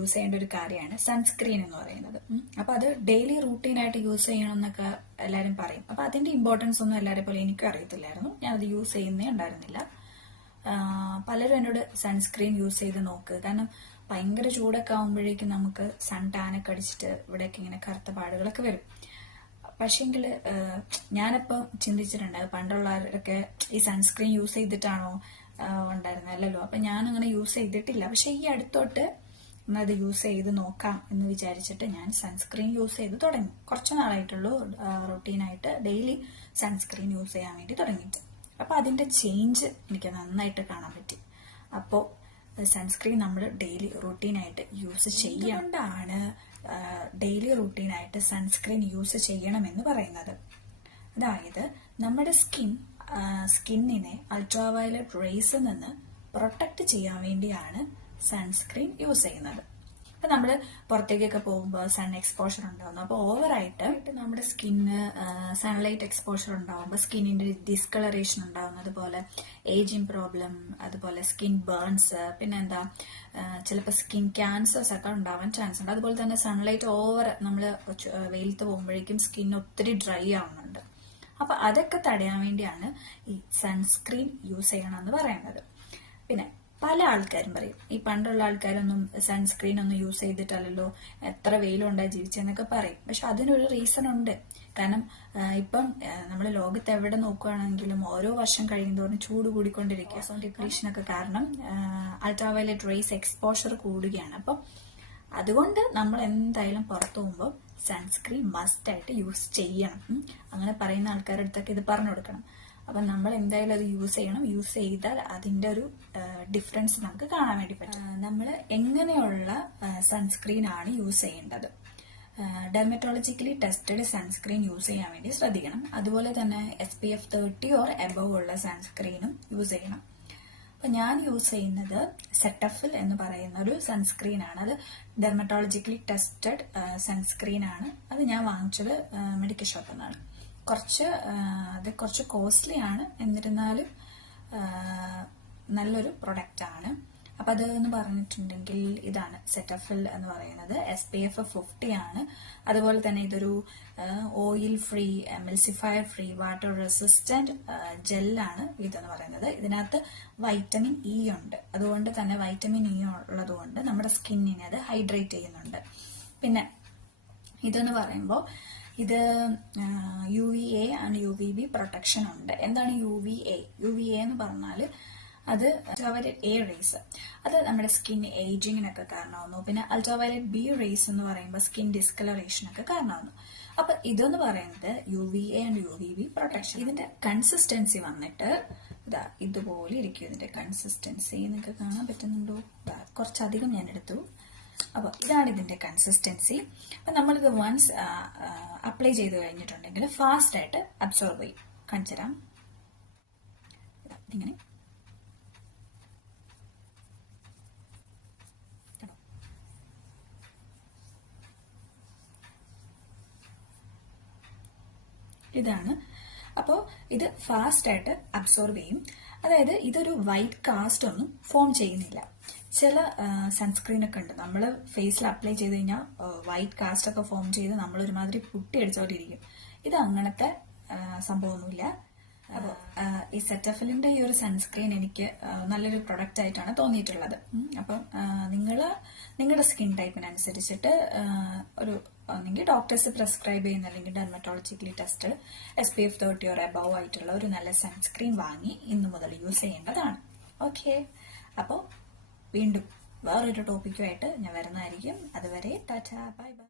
Use ചെയ്യേണ്ട ഒരു കാര്യമാണ് സൺസ്ക്രീൻ എന്ന് പറയുന്നത്. അപ്പൊ അത് ഡെയിലി റൂട്ടീനായിട്ട് യൂസ് ചെയ്യണം എന്നൊക്കെ എല്ലാവരും പറയും. അപ്പൊ അതിന്റെ ഇമ്പോർട്ടൻസ് ഒന്നും എല്ലാവരെ പോലെ എനിക്കും അറിയത്തില്ലായിരുന്നു. ഞാൻ അത് യൂസ് ചെയ്യുന്നേ ഉണ്ടായിരുന്നില്ല. പലരും എന്നോട് സൺസ്ക്രീൻ യൂസ് ചെയ്ത് നോക്ക്. കാരണം ഭയങ്കര ചൂടൊക്കെ ആകുമ്പോഴേക്കും നമുക്ക് സൺ ടാനൊക്കെ അടിച്ചിട്ട് ഇവിടെയൊക്കെ ഇങ്ങനെ കറുത്ത പാടുകളൊക്കെ വരും. പക്ഷേങ്കിൽ ഞാനിപ്പോ ചിന്തിച്ചിട്ടുണ്ട്. പണ്ടുള്ളവരൊക്കെ ഈ സൺസ്ക്രീൻ യൂസ് ചെയ്തിട്ടാണോ ഉണ്ടായിരുന്നത് അല്ലല്ലോ അപ്പൊ ഞാനങ്ങനെ യൂസ് ചെയ്തിട്ടില്ല. പക്ഷെ ഈ അടുത്തോട്ട് അത് യൂസ് ചെയ്ത് നോക്കാം എന്ന് വിചാരിച്ചിട്ട് ഞാൻ സൺസ്ക്രീൻ യൂസ് ചെയ്ത് തുടങ്ങി. കുറച്ച് നാളായിട്ടുള്ളൂ റൊട്ടീനായിട്ട് ഡെയിലി സൺസ്ക്രീൻ യൂസ് ചെയ്യാൻ വേണ്ടി തുടങ്ങിയിട്ട്. അപ്പൊ അതിന്റെ ചേഞ്ച് എനിക്ക് നന്നായിട്ട് കാണാൻ പറ്റി. അപ്പോൾ സൺസ്ക്രീൻ നമ്മൾ ഡെയിലി റൂട്ടീനായിട്ട് യൂസ് ചെയ്യേണ്ടാണ് ഡെയിലി റൂട്ടീനായിട്ട് സൺസ്ക്രീൻ യൂസ് ചെയ്യണമെന്ന് പറയുന്നത്? അതായത് നമ്മുടെ സ്കിൻ സ്കിന്നിനെ അൾട്രാവയലറ്റ് റേസിൽ നിന്ന് പ്രൊട്ടക്ട് ചെയ്യാൻ വേണ്ടിയാണ് സൺസ്ക്രീൻ യൂസ് ചെയ്യുന്നത്. അപ്പൊ നമ്മൾ പുറത്തേക്കൊക്കെ പോകുമ്പോൾ സൺ എക്സ്പോഷർ ഉണ്ടാവുന്നു. അപ്പോൾ ഓവറായിട്ട് നമ്മുടെ സ്കിന്ന് സൺലൈറ്റ് എക്സ്പോഷർ ഉണ്ടാവുമ്പോൾ സ്കിന്നിന്റെ ഡിസ്കളറേഷൻ ഉണ്ടാവുന്നു അതുപോലെ ഏജിങ് പ്രോബ്ലം അതുപോലെ സ്കിൻ ബേൺസ് പിന്നെ എന്താ ചിലപ്പോൾ സ്കിൻ ക്യാൻസേഴ്സ് ഒക്കെ ഉണ്ടാവാൻ ചാൻസ് ഉണ്ട്. അതുപോലെ തന്നെ സൺലൈറ്റ് ഓവർ നമ്മൾ വെയിലത്ത് പോകുമ്പോഴേക്കും സ്കിൻ ഒത്തിരി ഡ്രൈ ആവുന്നുണ്ട്. അപ്പൊ അതൊക്കെ തടയാൻ വേണ്ടിയാണ് ഈ സൺസ്ക്രീൻ യൂസ് ചെയ്യണമെന്ന് പറയുന്നത്. പിന്നെ പല ആൾക്കാരും പറയും. ഈ പണ്ടുള്ള ആൾക്കാരൊന്നും സൺസ്ക്രീൻ ഒന്നും യൂസ് ചെയ്തിട്ടല്ലല്ലോ എത്ര വെയിലുണ്ടായി ജീവിച്ചെന്നൊക്കെ പറയും. പക്ഷെ അതിനൊരു റീസൺ ഉണ്ട്. കാരണം ഇപ്പം നമ്മൾ ലോകത്ത് എവിടെ നോക്കുകയാണെങ്കിലും ഓരോ വർഷം കഴിയുന്തോറും ചൂട് കൂടിക്കൊണ്ടിരിക്കുക. സോ ഡിപ്രീഷനൊക്കെ കാരണം അൾട്രാവയലറ്റ് റേസ് എക്സ്പോഷർ കൂടുകയാണ്. അപ്പം അതുകൊണ്ട് നമ്മൾ എന്തായാലും പുറത്തു പോകുമ്പോൾ സൺസ്ക്രീൻ മസ്റ്റ് ആയിട്ട് യൂസ് ചെയ്യണം. അങ്ങനെ പറയുന്ന ആൾക്കാരുടെ അടുത്തൊക്കെ ഇത് പറഞ്ഞു കൊടുക്കണം. അപ്പം നമ്മൾ എന്തായാലും അത് യൂസ് ചെയ്യണം. യൂസ് ചെയ്താൽ അതിന്റെ ഒരു ഡിഫറൻസ് നമുക്ക് കാണാൻ വേണ്ടി പറ്റും. നമ്മൾ എങ്ങനെയുള്ള സൺസ്ക്രീൻ ആണ് യൂസ് ചെയ്യേണ്ടത്. ഡെർമറ്റോളജിക്കലി ടെസ്റ്റഡ് സൺസ്ക്രീൻ യൂസ് ചെയ്യാൻ വേണ്ടി ശ്രദ്ധിക്കണം. അതുപോലെ തന്നെ S P F thirty or above ഉള്ള സൺസ്ക്രീനും യൂസ് ചെയ്യണം. അപ്പൊ ഞാൻ യൂസ് ചെയ്യുന്നത് സെറ്റഫിൽ എന്ന് പറയുന്ന ഒരു സൺസ്ക്രീൻ ആണ്. അത് ഡെർമറ്റോളജിക്കലി ടെസ്റ്റഡ് സൺസ്ക്രീൻ ആണ്. അത് ഞാൻ വാങ്ങിച്ചത് മെഡിക്കൽ ഷോപ്പിൽ നിന്നാണ്. കുറച്ച് അത് കുറച്ച് കോസ്റ്റ്ലി ആണ്. എന്നിരുന്നാലും നല്ലൊരു പ്രൊഡക്റ്റ് ആണ്. അപ്പൊ അത് എന്ന് പറഞ്ഞിട്ടുണ്ടെങ്കിൽ ഇതാണ് സെറ്റഫിൽ എന്ന് പറയുന്നത്. എസ് പി എഫ് ഫിഫ്റ്റി ആണ്. അതുപോലെ തന്നെ ഇതൊരു oil free emulsifier free water resistant ജെല്ലാണ് ഇതെന്ന് പറയുന്നത്. ഇതിനകത്ത് വൈറ്റമിൻ ഇ ഉണ്ട്. അതുകൊണ്ട് തന്നെ വൈറ്റമിൻ ഇ ഉള്ളതുകൊണ്ട് നമ്മുടെ സ്കിന്നിനെ അത് ഹൈഡ്രേറ്റ് ചെയ്യുന്നുണ്ട്. പിന്നെ ഇതെന്ന് പറയുമ്പോൾ ഇത് U V A and U V B protection ഉണ്ട്. എന്താണ് U V A U V A എന്ന് പറഞ്ഞാൽ അത് അൾട്രാവയലറ്റ് എ റേസ് അത് നമ്മുടെ സ്കിൻ ഏജിങ്ങിനൊക്കെ കാരണമാവുന്നു. പിന്നെ അൾട്രാവയലറ്റ് ബി റേസ് എന്ന് പറയുമ്പോൾ സ്കിൻ ഡിസ്കളറേഷനൊക്കെ കാരണമാവുന്നു. അപ്പൊ ഇതെന്ന് പറയുന്നത് U V A and U V B protection ഇതിന്റെ കൺസിസ്റ്റൻസി വന്നിട്ട് ഇതാ ഇതുപോലെ ഇരിക്കും ഇതിന്റെ കൺസിസ്റ്റൻസി നിങ്ങൾക്ക് കാണാൻ പറ്റുന്നുണ്ടോ? കുറച്ചധികം ഞാൻ എടുത്തു. അപ്പോൾ ഇതാണ് ഇതിന്റെ കൺസിസ്റ്റൻസി അപ്പം നമ്മളിത് വൺസ് അപ്ലൈ ചെയ്ത് കഴിഞ്ഞിട്ടുണ്ടെങ്കിൽ ഫാസ്റ്റ് ആയിട്ട് അബ്സോർബ് ചെയ്യും. കാണിച്ചു ഇതിങ്ങനെ. ഇതാണ് അപ്പോൾ ഇത് ഫാസ്റ്റ് ആയിട്ട് അബ്സോർബ് ചെയ്യും. അതായത് ഇതൊരു വൈറ്റ് കാസ്റ്റ് ഒന്നും ഫോം ചെയ്യുന്നില്ല. ചില സൺസ്ക്രീൻ ഒക്കെ ഉണ്ട്. നമ്മൾ ഫേസിൽ അപ്ലൈ ചെയ്ത് കഴിഞ്ഞാൽ വൈറ്റ് കാസ്റ്റ് ഒക്കെ ഫോം ചെയ്ത് നമ്മൾ ഒരുമാതിരി പുട്ടി അടിച്ചോണ്ടിരിക്കും. ഇത് അങ്ങനത്തെ സംഭവമൊന്നുമില്ല. അപ്പോൾ ഈ സെറ്റഫിലിന്റെ ഈ ഒരു സൺസ്ക്രീൻ എനിക്ക് നല്ലൊരു പ്രൊഡക്റ്റ് ആയിട്ടാണ് തോന്നിയിട്ടുള്ളത്. അപ്പം നിങ്ങൾ നിങ്ങളുടെ സ്കിൻ ടൈപ്പിനനുസരിച്ചിട്ട് ഒരു ഒന്നെങ്കിൽ ഡോക്ടേഴ്സ് പ്രിസ്ക്രൈബ് ചെയ്യുന്ന അല്ലെങ്കിൽ dermatologically test S P F thirty or above ആയിട്ടുള്ള ഒരു നല്ല സൺസ്ക്രീൻ വാങ്ങി ഇന്നു മുതൽ യൂസ് ചെയ്യേണ്ടതാണ്. ഓക്കെ അപ്പോൾ വീണ്ടും വേറൊരു ടോപ്പിക്കുമായിട്ട് ഞാൻ വരുന്നതായിരിക്കും. അതുവരെ ടാറ്റ. Bye bye